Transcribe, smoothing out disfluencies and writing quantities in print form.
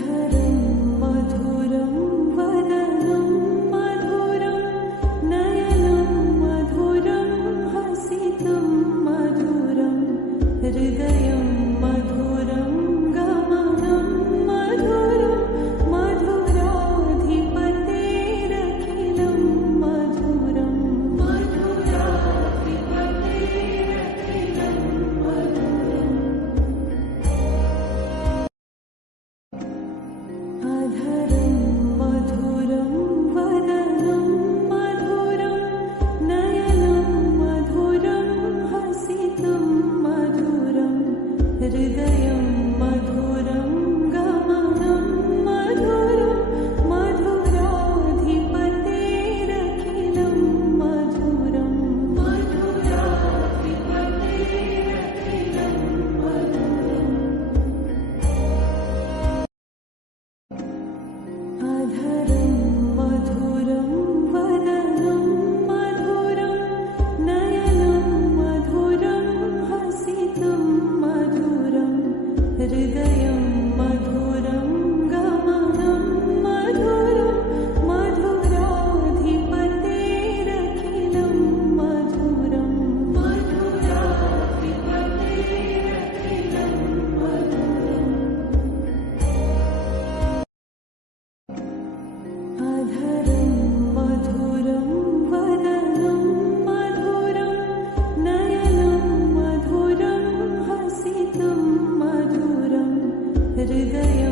अधरं मधुरं वदनं मधुरं नयनं मधुरं हसितं मधुरं हृदयं मधुरं गमनं मधुरं मधुराधिपतेरखिलं मधुरं मधुराधिपतेरखिलं मधुरम् अधरं मधुरं वदनं मधुरं नयनं मधुरं हसितं मधुरं हृदयं मधुरं गमनं मधुरं मधुराधिपतेरखिलं मधुरं मधुराधिपतेरखिलं मधुरम् अधरं मधुरं वदनं मधुरं नयनं मधुरं हसितं मधुरं हृदयं मधुरं गमनं मधुरं मधुराधिपतेरखिलं मधुरं मधुराधिपतेरखिलं मधुरम् अधरं मधुरं वदनं मधुरं नयनं मधुरं हसितं मधुरं हृदयं